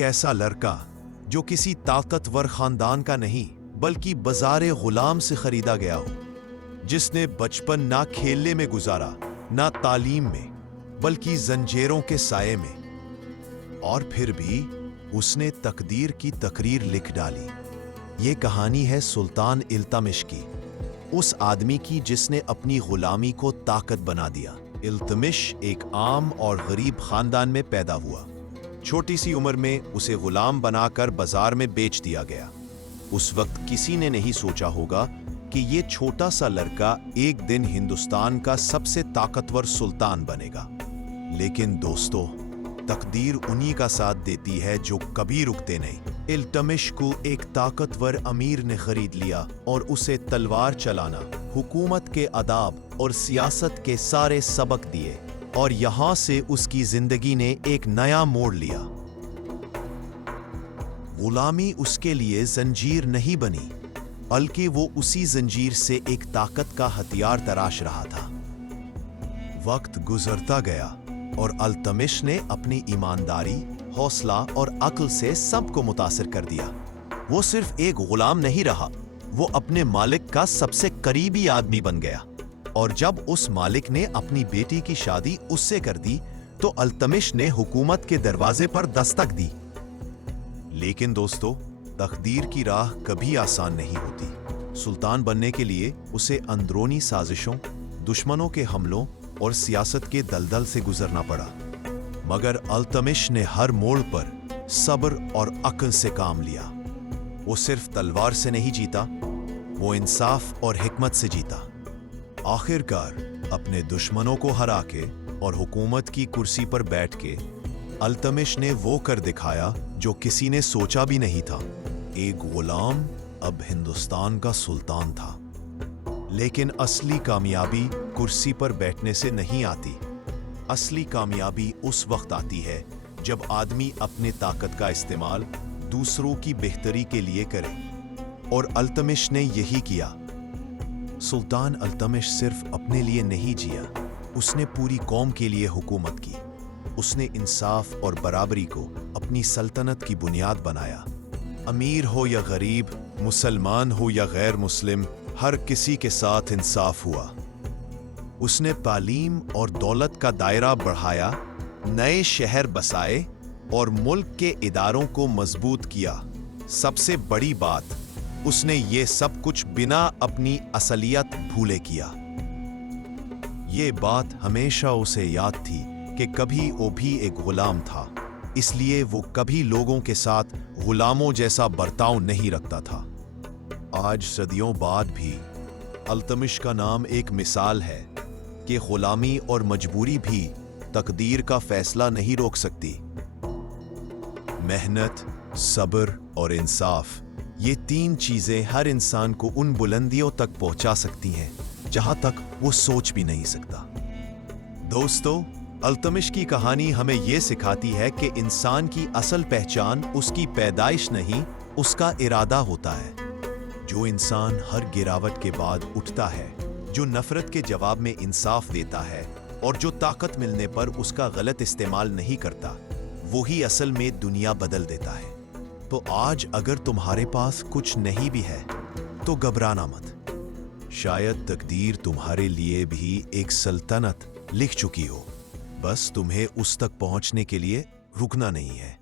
एक ऐसा लड़का जो किसी ताकतवर खानदान का नहीं बल्कि बाजारे गुलाम से खरीदा गया हो, जिसने बचपन ना खेलने में गुजारा ना तालीम में बल्कि जंजीरों के साये में, और फिर भी उसने तकदीर की तकरीर लिख डाली। ये कहानी है सुल्तान इल्तमिश की, उस आदमी की जिसने अपनी गुलामी को ताकत बना दिया। इल्तमिश एक आम और गरीब खानदान में पैदा हुआ। छोटी सी उम्र में उसे गुलाम बनाकर बाजार में बेच दिया गया। उस वक्त किसी ने नहीं सोचा होगा कि ये छोटा सा लड़का एक दिन हिंदुस्तान का सबसे ताकतवर सुल्तान बनेगा। लेकिन दोस्तों, तकदीर उन्हीं का साथ देती है जो कभी रुकते नहीं। इल्तमिश को एक ताकतवर अमीर ने खरीद लिया और उसे तलवार चलाना, हुकूमत के आदाब और सियासत के सारे सबक दिए, और यहां से उसकी जिंदगी ने एक नया मोड़ लिया। गुलामी उसके लिए जंजीर नहीं बनी, बल्कि वो उसी जंजीर से एक ताकत का हथियार तराश रहा था। वक्त गुजरता गया और इल्तमिश ने अपनी ईमानदारी, हौसला और अक्ल से सबको मुतासिर कर दिया। वो सिर्फ एक गुलाम नहीं रहा, वो अपने मालिक का सबसे करीबी आदमी बन गया। और जब उस मालिक ने अपनी बेटी की शादी उससे कर दी तो इल्तमिश ने हुकूमत के दरवाजे पर दस्तक दी। लेकिन दोस्तों, तकदीर की राह कभी आसान नहीं होती। सुल्तान बनने के लिए उसे अंदरूनी साजिशों, दुश्मनों के हमलों और सियासत के दलदल से गुजरना पड़ा। मगर इल्तमिश ने हर मोड़ पर सब्र और अक्ल से काम लिया। वो सिर्फ तलवार से नहीं जीता, वो इंसाफ और हिकमत से जीता। आखिरकार अपने दुश्मनों को हरा के और हुकूमत की कुर्सी पर बैठ के इल्तमिश ने वो कर दिखाया जो किसी ने सोचा भी नहीं था। एक गुलाम अब हिंदुस्तान का सुल्तान था। लेकिन असली कामयाबी कुर्सी पर बैठने से नहीं आती। असली कामयाबी उस वक्त आती है जब आदमी अपने ताकत का इस्तेमाल दूसरों की बेहतरी के लिए करे, और इल्तमिश ने यही किया। सुल्तान इल्तमिश सिर्फ अपने लिए नहीं जिया, उसने पूरी कौम के लिए हुकूमत की। उसने इंसाफ और बराबरी को अपनी सल्तनत की बुनियाद बनाया। अमीर हो या गरीब, मुसलमान हो या गैर मुस्लिम, हर किसी के साथ इंसाफ हुआ। उसने तालीम और दौलत का दायरा बढ़ाया, नए शहर बसाए और मुल्क के इदारों को मजबूत किया। सबसे बड़ी बात, उसने ये सब कुछ बिना अपनी असलियत भूले किया। ये बात हमेशा उसे याद थी कि कभी वो भी एक गुलाम था, इसलिए वो कभी लोगों के साथ गुलामों जैसा बर्ताव नहीं रखता था। आज सदियों बाद भी इल्तमिश का नाम एक मिसाल है कि गुलामी और मजबूरी भी तकदीर का फैसला नहीं रोक सकती। मेहनत, सब्र और इंसाफ, ये तीन चीजें हर इंसान को उन बुलंदियों तक पहुंचा सकती हैं जहां तक वो सोच भी नहीं सकता। दोस्तों, इल्तमिश की कहानी हमें ये सिखाती है कि इंसान की असल पहचान उसकी पैदाइश नहीं, उसका इरादा होता है। जो इंसान हर गिरावट के बाद उठता है, जो नफरत के जवाब में इंसाफ देता है और जो ताकत मिलने पर उसका गलत इस्तेमाल नहीं करता, वही असल में दुनिया बदल देता है। तो आज अगर तुम्हारे पास कुछ नहीं भी है तो घबराना मत। शायद तकदीर तुम्हारे लिए भी एक सल्तनत लिख चुकी हो, बस तुम्हें उस तक पहुंचने के लिए रुकना नहीं है।